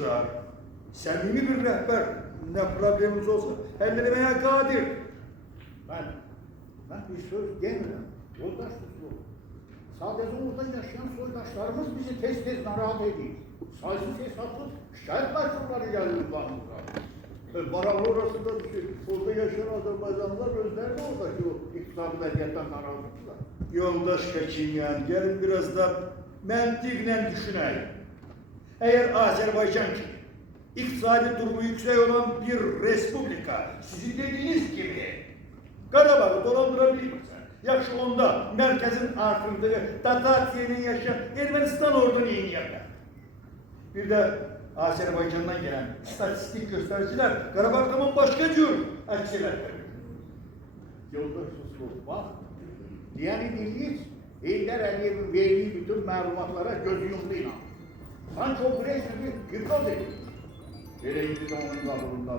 abi. Samimi bir rehber. Ne problemimiz olsa halledemeye kadir. Ben, ben bir söz gelmiyorum. Yoldaş tutulu. Sadece orada yaşayan soydaşlarımız bizi tez tez narahat ediyor. Sayısız hesapsız şikayet başvuruları geliyor başımıza. E, Baralı orası da bir şey. Orada yaşayan Azerbaycanlılar özleri de oradaki o iktisadi vəziyyətdən narazıdırlar. Yoldaş Kaçinyan, gelin biraz da mentikle düşünelim. Eğer Azerbaycan gibi iktisadi durumu yüksek olan bir respublika sizin dediğiniz gibi Karabağ'ı dolandırabilir mi sen? Ya şu onda merkezin artırdığı Tatatiye'nin yaşayan Ermenistan ordunu yeni yapar. Bir de Azerbaycan'dan gelen istatistik göstericiler Karabağ'dan başka diyor elçiler. Yoldaş tutulu. Bak, diyen idiniz, İlker Əliyevin verdiği bütün məlumatlara gözü yumdu 参考グレースに切り込んでいる。エレインと共にバブルだ。